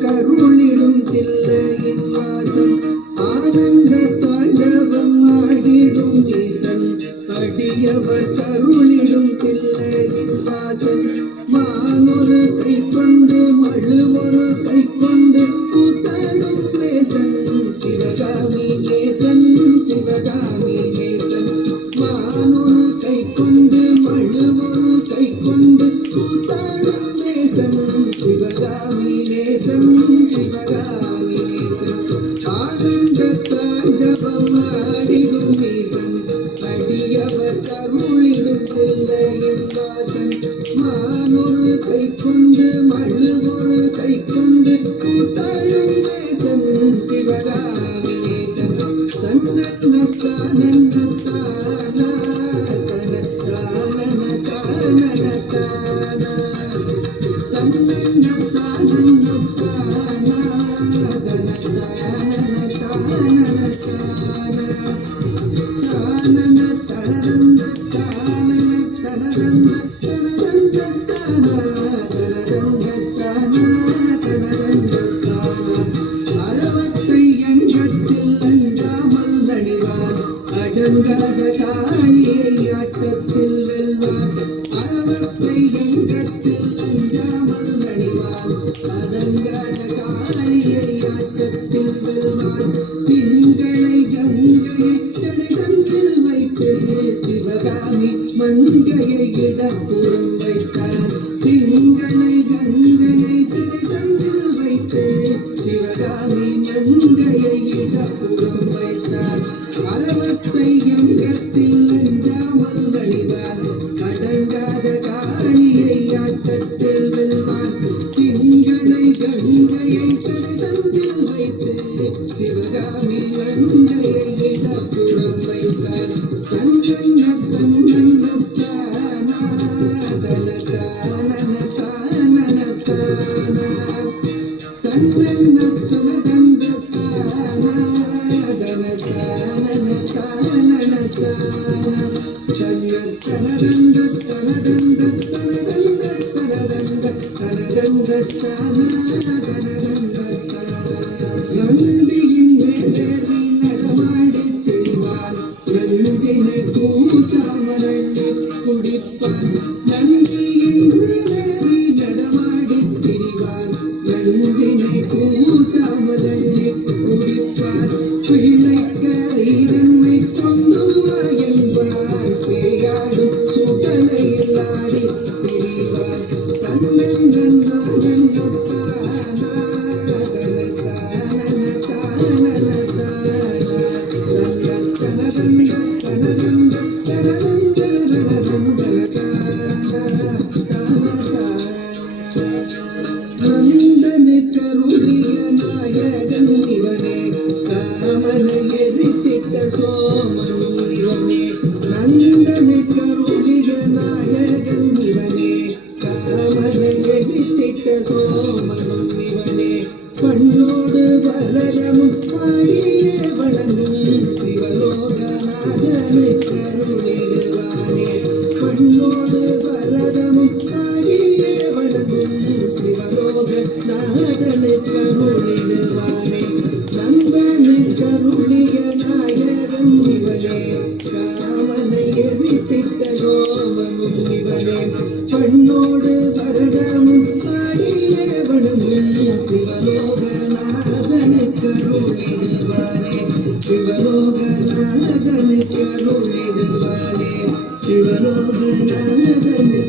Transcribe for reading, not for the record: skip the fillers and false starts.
கருளிடும் தில்லையின் வாசன் ஆனந்த தாண்டவம் ஆடிடும் ஈசன் அடியவர் கருளிடும் தில்லையின் வாசன் மானொரு கை கொண்டு மழுவொரு கை கொண்டு கூத்தாடும் நேசன் சிவகாமி நேசன் சிவகாமி நேசன் மானொரு கை கொண்டு மழுவொரு கை கொண்டு கூத்தாடும் நேசன் சிவகாமி நேசன் சிவகாமி நேசன் ஆனந்த தாண்டவம் ஆடிடும் நேசன் அடியவர் கருளிடும் தில்லையின் வாசன் மானொரு கை கொண்டு மழுவொரு கை கொண்டு கூத்தாடும் நேசன் சிவகாமி நேசன் தன்னன்ன தானன்ன தானா தன தானன தானன தானா தன்னன்ன தானன்ன தானா தன தானன தானன தானா தானன தனரந்த தானன தனரந்த தனரந்த தானா தனரந்த தானா தனரந்த தானா அறவத்தை அங்கத்தில் அஞ்சாமல் நடிவார் அடங்காத காணியை ஆட்டத்தில் வெல்வார் அறவத்தை அங்கத்தில் அஞ்சாமல் நடிவார் அடங்காத காணியை ஆட்டத்தில் வெல்வார் திங்களை கங்கையை தனதன்றில் வைத்து சிவகாமி மங்கையை இடப்புறம் வைத்தார் திங்களை கங்கையை தனதன்றில் வைத்து சிவகாமி மங்கையை இடப்புறம் வைத்தார் அறவத்தை அங்கத்தில் அஞ்சாமல் நடிவார் அடங்காத காணியை ஆட்டத்தில் வெல்வார் திங்களை கங்கையை தனதன்றில் வைத்து சிவகாமி மங்கையை இடப்புறம் வைத்தார் தன்னன்ன தன்னன்ன தானா தன தானன தானன தானா தன்னன்ன தனதந்த தானா தன தானன தானன தானா தன்ன தனதந்த தனதந்த தனதந்த தனதந்த தனதந்த தானா தனதந்த தானா நந்தியின் மேலேறி நடமாடி செய்வான் நஞ்சினை கூசாமரள்ளி குடிப்பான் நந்தியின் மேலேறி நடமாடி திரிவான் நஞ்சினை கூசாமரள்ளி குடிப்பான் பிள்ளைக்கரீரன்னை கொண்டு வா என்பார் பேயாடும் சுடலையில் ஆடி திரிவார் தன்னந்தன் தானந்த தானா தன தானன தானன தானா தன்ன தனதந்த தனதந்த தனதந்த தனதந்தன தானா தான நந்தனை கருளிய நாயகன் இவனே காமனை எரித்திட்ட சோமனும் இவனே நந்தனை கருளிய நாயகன் இவனே காமனை எரித்திட்ட சோமனும் இவனே பண்ணோடு வரதமும் பாடியே வணங்கும் சிவலோகநாதனை கருளிடுவானே பண்ணோடு வரதமும் பாடியே வணங்கும் சிவலோகநாதனை கருளிடுவானே நந்தனை கருளிய நாயகன் இவனே காமனை எரித்திட்ட சோமனும் இவனே பண்ணோடு வரதமும் பாடியே வணங்கும் சிவலோகநாதனை கருளிடுவானே சிவலோகநாதனை கருளிடுவானே சிவலோகநாதனை